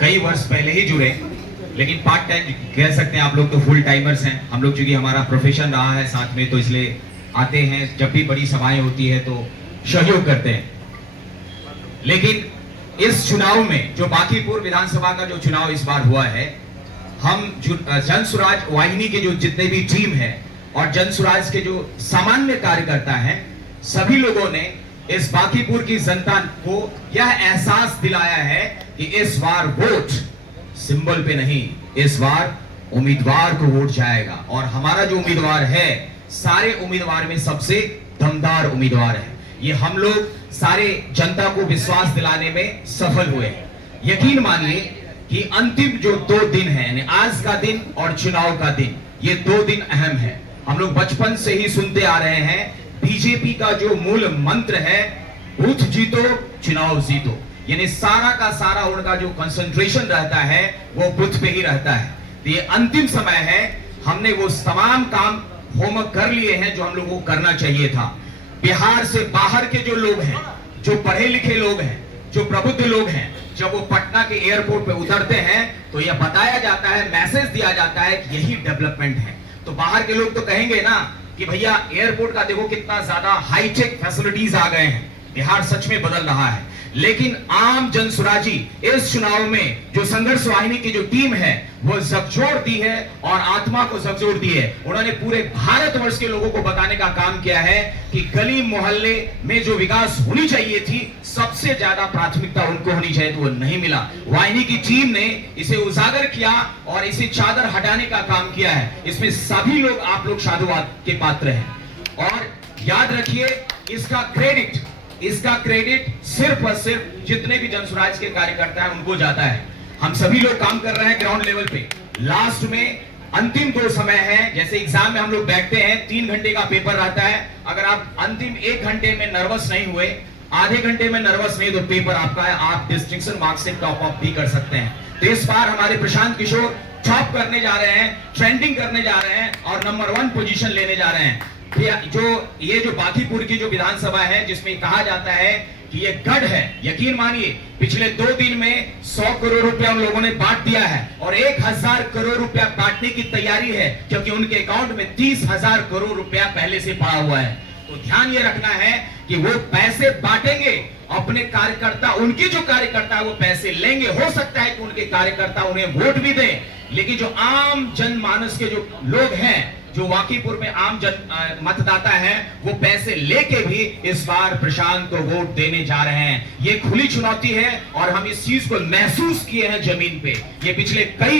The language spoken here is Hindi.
कई वर्ष पहले ही जुड़े, लेकिन पार्ट टाइम कह सकते हैं, आप लोग तो फुल टाइमर्स हैं। हम लोग चूंकि हमारा प्रोफेशन रहा है साथ में, तो इसलिए आते हैं, जब भी बड़ी सभाएं होती है तो सहयोग करते हैं। लेकिन इस चुनाव में जो बांकीपुर विधानसभा का जो चुनाव इस बार हुआ है, हम जनसुराज वाहिनी के जो जितने भी टीम है और जनसुराज के जो सामान्य कार्यकर्ता हैं, सभी लोगों ने इस बांकीपुर की जनता को यह एहसास दिलाया है कि इस बार वोट सिंबल पे नहीं, इस बार उम्मीदवार को वोट जाएगा। और हमारा जो उम्मीदवार है, सारे उम्मीदवार में सबसे दमदार उम्मीदवार है। ये हम लोग सारे जनता को विश्वास दिलाने में सफल हुए हैं। यकीन मानिए कि अंतिम जो 2 दिन है, यानी आज का दिन और चुनाव का दिन, ये 2 दिन अहम है। हम लोग बचपन से ही सुनते आ रहे हैं, बीजेपी का जो मूल मंत्र है, बूथ जीतो चुनाव जीतो, यानी सारा का सारा उनका जो कंसंट्रेशन रहता है वो बूथ पे ही रहता है। तो ये अंतिम समय है, हमने वो तमाम काम होमवर्क कर लिए हैं जो हम लोगों को करना चाहिए था। बिहार से बाहर के जो लोग हैं, जो पढ़े लिखे लोग हैं, जो प्रबुद्ध लोग हैं, जब वो पटना के एयरपोर्ट पे उतरते हैं तो यह बताया जाता है, मैसेज दिया जाता है कि यही डेवलपमेंट है। तो बाहर के लोग तो कहेंगे ना कि भैया एयरपोर्ट का देखो कितना ज्यादा हाईटेक फैसिलिटीज आ गए हैं, बिहार सच में बदल रहा है। लेकिन आम जनसुराजी इस चुनाव में जो संघर्ष वाहिनी की जो टीम है वो झकझोर दी है और आत्मा को झकझोर दी है। उन्होंने पूरे भारतवर्ष के लोगों को बताने का काम किया है कि गली मोहल्ले में जो विकास होनी चाहिए थी, सबसे ज्यादा प्राथमिकता उनको होनी चाहिए, तो वो नहीं मिला। वाहिनी की टीम ने इसे उजागर किया और इसे चादर हटाने का काम किया है। इसमें सभी लोग, आप लोग साधुवाद के पात्र हैं। और याद रखिए, इसका क्रेडिट सिर्फ और सिर्फ जितने भी जनसुराज के कार्यकर्ता हैं उनको जाता है। हम सभी लोग काम कर रहे हैं ग्राउंड लेवल पे। लास्ट में अंतिम 2 समय है, जैसे एग्जाम में हम लोग बैठते हैं, 3 घंटे का पेपर रहता है। अगर आप अंतिम 1 घंटे में नर्वस नहीं हुए, आधे घंटे में नर्वस नहीं, तो पेपर आपका है, आप डिस्टिंक्शन मार्क्स से टॉप अप भी कर सकते हैं। तो इस बार हमारे प्रशांत किशोर टॉप करने जा रहे हैं, ट्रेंडिंग करने जा रहे हैं और नंबर 1 पोजीशन लेने जा रहे हैं। ये जो बांकीपुर की जो विधानसभा है, जिसमें कहा जाता है कि ये गढ़ है, यकीन मानिए पिछले 2 दिन में 100 करोड़ रुपया उन लोगों ने बांट दिया है और 1000 करोड़ रुपया बांटने की तैयारी है, क्योंकि उनके अकाउंट में 30,000 करोड़ रुपया पहले से पड़ा हुआ है। तो ध्यान ये रखना है कि वो पैसे बांटेंगे, अपने कार्यकर्ता, उनके जो कार्यकर्ता है वो पैसे लेंगे। हो सकता है कि उनके कार्यकर्ता उन्हें वोट भी दें, लेकिन जो आम जनमानस के जो लोग हैं, जो वाकीपुर में आम जन मतदाता हैं, वो पैसे लेके भी इस बार प्रशांत को वोट देने जा रहे हैं। ये खुली चुनौती है और हम इस चीज को महसूस किए हैं जमीन पे। ये पिछले कई